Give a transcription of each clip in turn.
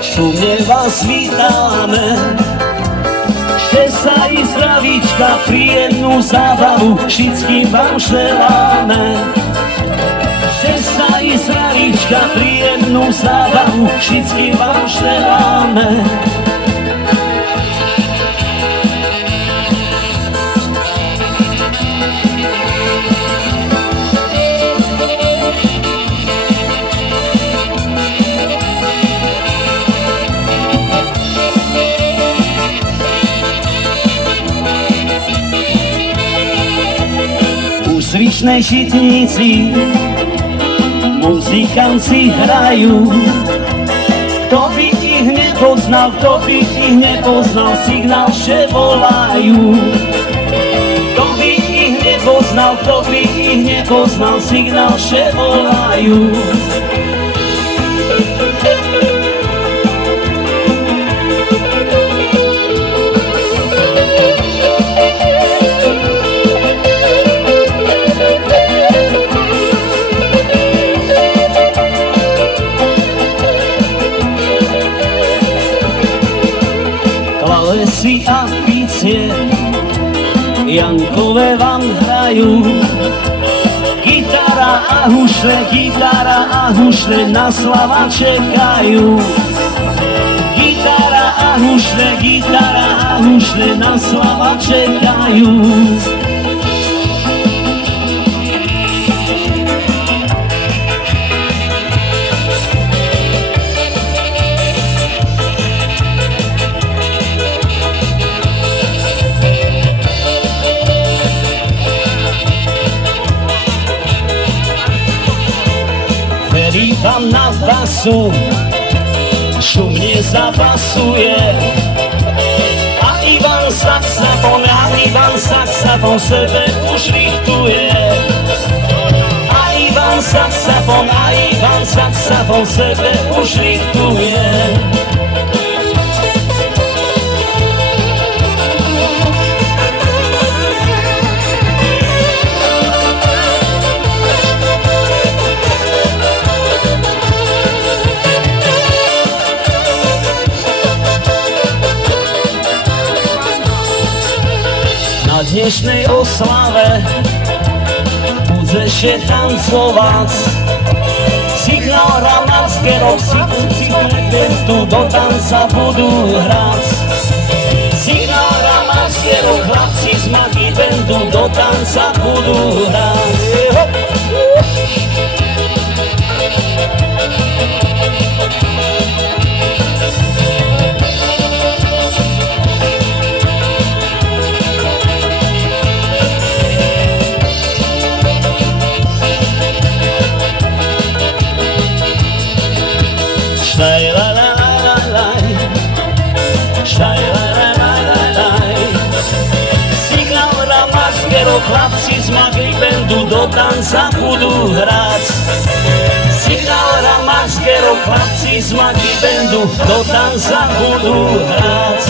Šumne vás vítame, štesa i zdravíčka, príjemnú zábavu všetkým vám želáme. Štesa i zdravíčka, príjemnú zábavu všetkým vám želáme. V zvyšnej žitnici muzikanti hrajú. Kto by ich nepoznal, signál, že volajú. Kto by ich nepoznal, signál, že volajú. Klávesy a bicie Jankové vám hrajú. Gitara a hušle na slava čekajú. Gitara a hušle na slava čekajú. Vám na basu šumne zapasuje a Ivan saxofon sebe už richtuje. A Ivan saxofon sebe už richtuje. Na dnešnej oslave bude še tancovať. Signál Ramarského, tu do tanca budú hrať. Signál Ramarského, chlapci z Magi Bandu do tanca budú hrať. Signál Ramarského, chlapci z Magi Bandu do tanca budú hrať. Signál Ramarského, chlapci z Magi Bandu do tanca budú hrať.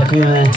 Ďakujeme.